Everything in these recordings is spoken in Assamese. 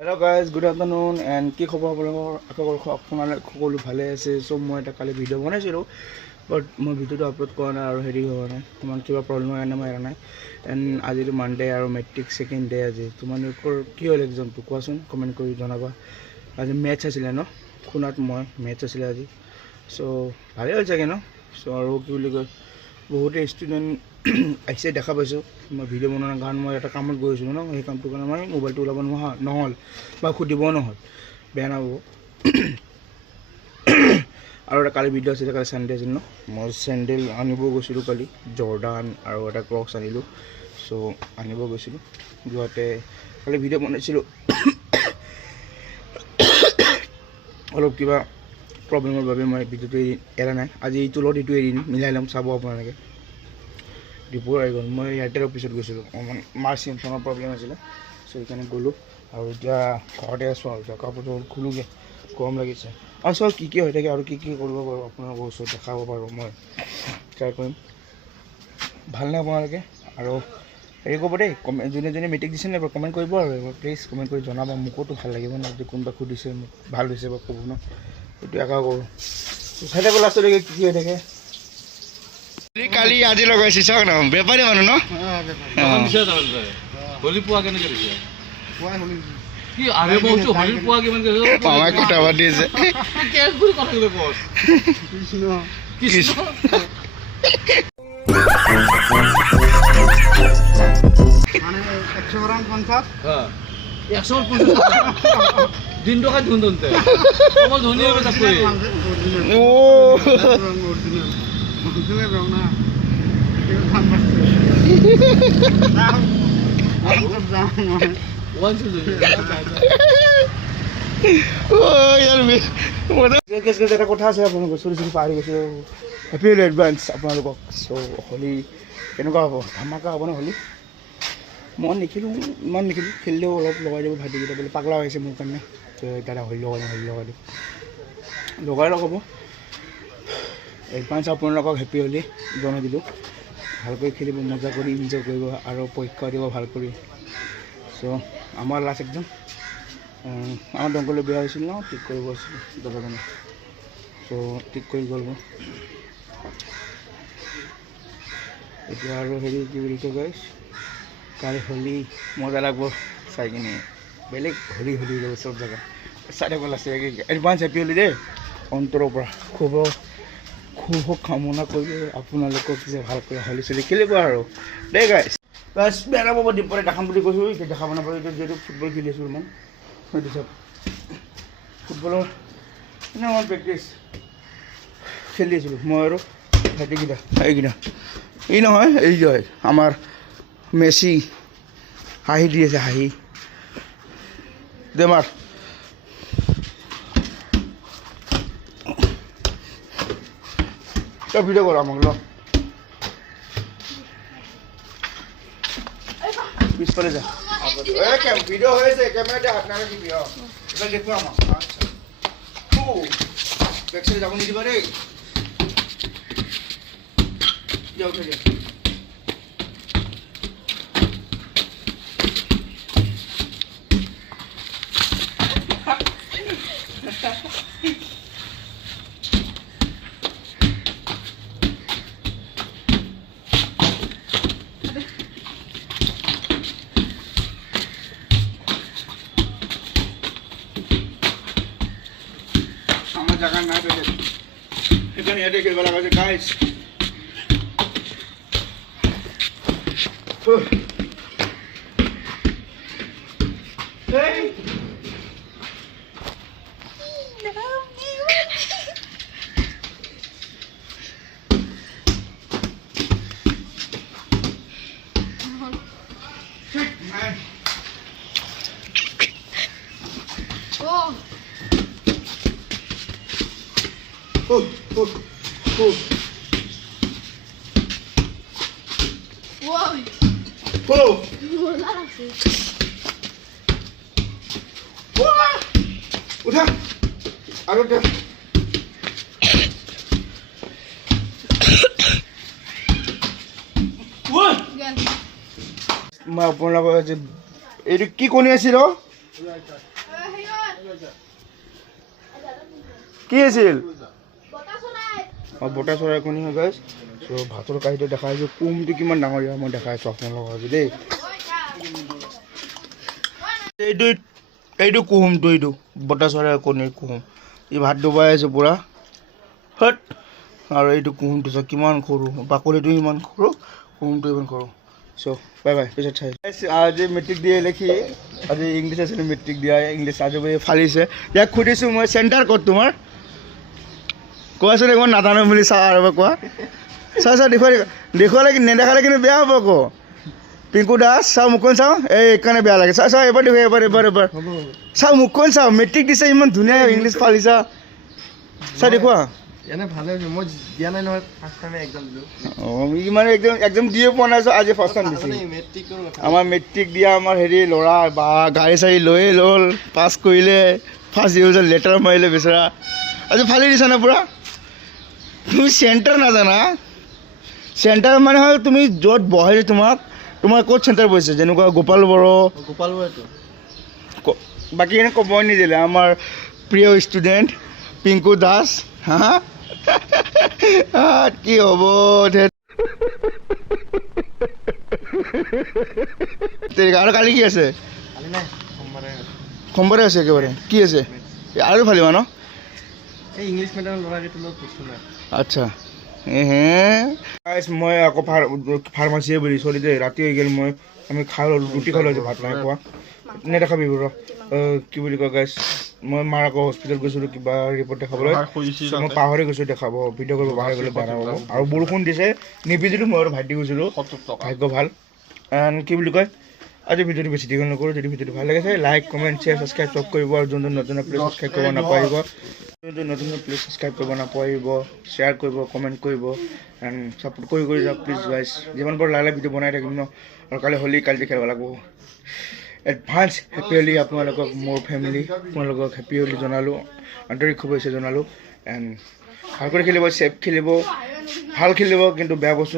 Hello guys, good afternoon and কি খবৰ আপোনালোকৰ সকলো ভালে আছে সো মই এটা কালি ভিডিও বনাইছিলো বাট মই ভিডিওটো আপলোড কৰা নাই আৰু হেৰি হোৱা নাই তোমাৰ কিবা প্ৰবলেম কাৰণে মই এৰা নাই এণ্ড আজি মানডে আৰু মেট্ৰিক সেকেন্ড ডে আজি তোমালোকৰ কি হ'ল এক্সামটো কোৱাচোন কমেন্ট কৰি জনাবা আজি মেথছ আছিল ন খুনাত মই মেথছ আছিল আজি সো ভালে হ'ল চাগে ন সো আৰু কি বুলি কয় বহুতে ষ্টুডেণ্ট আহিছে দেখা পাইছোঁ মই ভিডিঅ' বনোৱাৰ কাৰণ মই এটা কামত গৈছিলোঁ ন সেই কামটোৰ কাৰণে মই মোবাইলটো ওলাব নহ'ল বা সুধিব নহ'ল বেয়া নাপাব আৰু এটা কালি ভিডিঅ' আছিলে কালি ছানডে আছিল ন মই চেণ্ডেল আনিব গৈছিলোঁ কালি জৰ্ডান আৰু এটা ক্ৰক্স আনিলোঁ চ' আনিব গৈছিলোঁ যোৱাতে কালি ভিডিঅ' বনাইছিলোঁ অলপ কিবা প্ৰব্লেমৰ বাবে মই ভিডিঅ'টো এৰা নাই আজি এইটো লগত এইটো এৰি মিলাই ল'ম চাব আপোনালোকে ডিপুৰ আহি গ'ল মই এয়াৰটেল অফিচত গৈছিলোঁ অকণমান মাৰ চিমছনৰ প্ৰব্লেম আছিলে চ' সেইকাৰণে গ'লোঁ আৰু এতিয়া ঘৰতে আছোঁ আৰু কাপোৰ খোলোগৈ গৰম লাগিছে আৰু চব কি হৈ থাকে আৰু কি কৰিব পাৰোঁ আপোনালোকৰ ওচৰত দেখাব পাৰোঁ মই ট্ৰাই কৰিম ভাল নে আপোনালোকে আৰু হেৰি ক'ব দেই যোনে যোনে মেট্ৰিক দিছে নাই কমেণ্ট কৰিব আৰু প্লিজ কমেণ্ট কৰি জনাব মোকোতো ভাল লাগিব ন যদি কোনোবা সুধিছে মোক ভাল হৈছে বা ক'ব ন এইটো একা কৰোঁ চাই থাকোঁ লাষ্টলৈকে কি হৈ থাকে কালি আজি লগাইছে চাওক ন বেপাৰী মানুহ ন হলি পোৱা কেনেকৈ দিছে কি আৰে বস্তু হলি পোৱা কিমান আমাক কথা পাতি আছে কৃষ্ণ মানে 100 গ্রাম 50 হ্যাঁ 150 দিন টাকা ধুন ধুনতে আমার ধনী হবে তা কই ও অরিজিনাল অরিজিনাল রং না এটা দাম বাড়ছে দাম ওয়ান টু ও ইয়ার কেছ এটা কথা আছে আপোনালোকৰ চুৰি পাৰি গৈছে হেপী হলি এডভান্স আপোনালোকক চ' হলি কেনেকুৱা হ'ব ধামাকা হ'ব ন হলি মই নিখিলোঁ ইমান নিখিলোঁ খেলিলেও অলপ লগাই দিব ভাইটিকেইটা বোলে পাগলা হৈছে মোৰ কাৰণে ত' দাদা হলি লগাই দিওঁ লগাই লগাব এডভান্স আপোনালোকক হেপী হলি জনাই দিলোঁ ভালকৈ খেলিব মজা কৰি এনজয় কৰিব আৰু পৰীক্ষা দিব ভাল কৰি চ' আমাৰ লাষ্ট একদম আমাৰ দংকলে বেয়া হৈছিল ন ঠিক কৰিব আছিলোঁ দাদাজনে চ' ঠিক কৰি গ'ল এতিয়া আৰু হেৰি কি বুলি কয় গাইছ কালি হলি মজা লাগব চাই কিনে বেলেগ হলি যাব চব জেগা চাই থাকিব আছে এডভান্স হেপী হলি দেই অন্তৰৰ পৰা খুব কামনা কৰি আপোনালোকক যে ভালকৈ হলি চলি খেলিব আৰু দেই গাইছ বাছ বেয়া নাপাব দিপৰে দেখাম বুলি কৈছোঁ এতিয়া দেখাব নাপাব এতিয়া যিহেতু ফুটবল খেলি আছোঁ ইমান সেইটো চব ফুটবলৰ মই প্ৰেক্টিছ খেলি আছিলোঁ মই আৰু ভাইটিকেইটা এইকেইটা এই নহয় এই যে আমাৰ মেচি হাঁহি দি আছে হাঁহি দেমাৰ তই ভিডিঅ' কৰ আমাক ল পিছফালে যা ভিডিঅ' হৈ আছে কেমেৰাতে হাত নাৰে দিবি এটা দেখুৱা আমাক আচ্ছা বেকচাইডে যাব নিদিবা দেই যাওক দিয়া আমাৰ জায়গা না পেলে এখানে এসে খেলবে লাগাছে গাইস উঠা আৰু মই আপোনালোকৰ যে এইটো কি কণী আছিল কি আছিল অঁ বতা চৰাই কণী হয় গাইছ চ' ভাতৰ কাঁহীটো দেখা পাইছোঁ কুমটো কিমান ডাঙৰ হয় মই দেখাই আছোঁ আপোনালোকক আজি দেই এইটো কুহুমটো এইটো বতা চৰাই কণীৰ কুহুম ই ভাত ডুবাই আছে পূৰা হট আৰু এইটো কুহুমটো চাওক কিমান সৰু বাকলিটো ইমান সৰু কুহুমটো ইমান সৰু চ' বাই বাই পিছত চাই আজি মেট্ৰিক দিয়ে লিখি আজি ইংলিছ আছিলে মেট্ৰিক দিয়া ইংলিছ আজি ফালিছে ইয়াক সুধিছোঁ মই চেণ্টাৰ ক'ত তোমাৰ কোৱাচোন একবাৰ নাজানো বুলি চা আৰু এবাৰ কোৱা চা দেখুৱালে নেদেখালে কিন্তু বেয়া হ'ব আকৌ পিংকু দাস চাওঁ মুখখন চাওঁ এইকাৰণে বেয়া লাগে চাওঁ এবাৰ দেখুৱা এবাৰ চাওঁ মুখখন চাওঁ মেট্ৰিক দিছে ইমান ধুনীয়া ইংলিছ ফালিছা চা দেখুৱা এনে ভালে হৈছে মই দিয়া নাই নহয় ফাৰ্ষ্ট টাইমে এক্সাম দিলোঁ অঁ ই মানে একদম দিয়ে পোৱা নাই আজি ফাৰ্ষ্ট টাইম দিছে আমাৰ মেট্ৰিক দিয়া আমাৰ হেৰি ল'ৰা বা গাড়ী চাড়ী লৈয়ে ল'ল পাছ কৰিলে ফাৰ্ষ্ট ডিভিজন লেটাৰ মাৰিলে বেচেৰা আজি ফালি দিছা না পূৰা তুমি চেণ্টাৰ নাজানা চেণ্টাৰ মানে হ'ল তুমি য'ত বহে তোমাৰ ক'ত চেণ্টাৰ বহিছে যেনেকুৱা গোপাল বৰটো বাকী এনে ক'বই নিদিলে আমাৰ প্ৰিয় ষ্টুডেণ্ট পিংকু দাস হা কি হ'ব আৰু কালি কি আছে সোমবাৰে আছে একেবাৰে কি আছে আৰু ফালিবা ন এই ইংলিছ মিডিয়ামৰ ল'ৰাকেইটাৰ লগত বস্তু নাই আচ্ছা মই আকৌ ফাৰ্মাচীয়ে বুলি চলি দেই ৰাতি হৈ গ'ল আমি ৰুটি খালোঁ আজি ভাত নাই খোৱা নেদেখাবি ৰ কি বুলি কয় গাইছ মই মাৰ আকৌ হস্পিটেল গৈছিলোঁ কিবা ৰিপৰ্ট দেখাবলৈ মই পাহৰি গৈছোঁ দেখাব ভিডিঅ' কৰিব পাহৰি গ'লে বেয়া নহ'ব আৰু বৰষুণ দিছে নিভিজিলোঁ মই আৰু ভাইটি গৈছিলোঁ ভাগ্য ভাল এণ্ড কি বুলি কয় আজি ভিডিঅ'টো বেছি দীঘল নকৰোঁ যদি ভিডিঅ'টো ভাল লাগিছে লাইক কমেণ্ট শ্বেয়াৰ ছাবস্ক্ৰাইব চব কৰিব আৰু যোনটো নতুন প্লিজ ছাবস্ক্ৰাইব কৰিব নাপাৰিব নতুন প্লিজ ছাবস্ক্ৰাইব কৰিব নাপাৰিব শ্বেয়াৰ কৰিব কমেণ্ট কৰিব এণ্ড ছাপোৰ্ট কৰি যাওক প্লিজ গাইজ যিমান পাৰোঁ লাহে ভিডিঅ' বনাই থাকিম ন আৰু কালি হোলী কালি খেলিব লাগিব এডভান্স হেপী হোলী আপোনালোকক মোৰ ফেমিলি আপোনালোকক হেপী হোলী জনালোঁ আন্তৰিক শুভেচ্ছা জনালোঁ এণ্ড ভালকৈ খেলিব ছেফ খেলিব ভাল খেলিব কিন্তু বেয়া বস্তু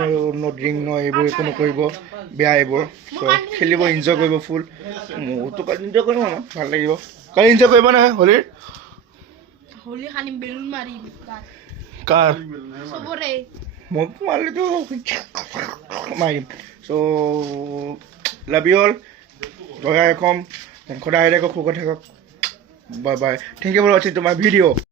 ড্ৰিংক এইবোৰ একো নকৰিব বেয়া এইবোৰ চ' খেলিব এনজয় কৰিব ফুল মোৰতো কালি এনজয় কৰিম আৰু ভাল লাগিব কালি এনজয় কৰিব নহয় হোলীৰ কাৰ মই মাৰিলেতো মাৰিম চ' লাভ ইউ অল জয় অসম সদায় থাকক সুখত থাকক bye bye thank you for ৱাচিং টু মাই ভিডিঅ'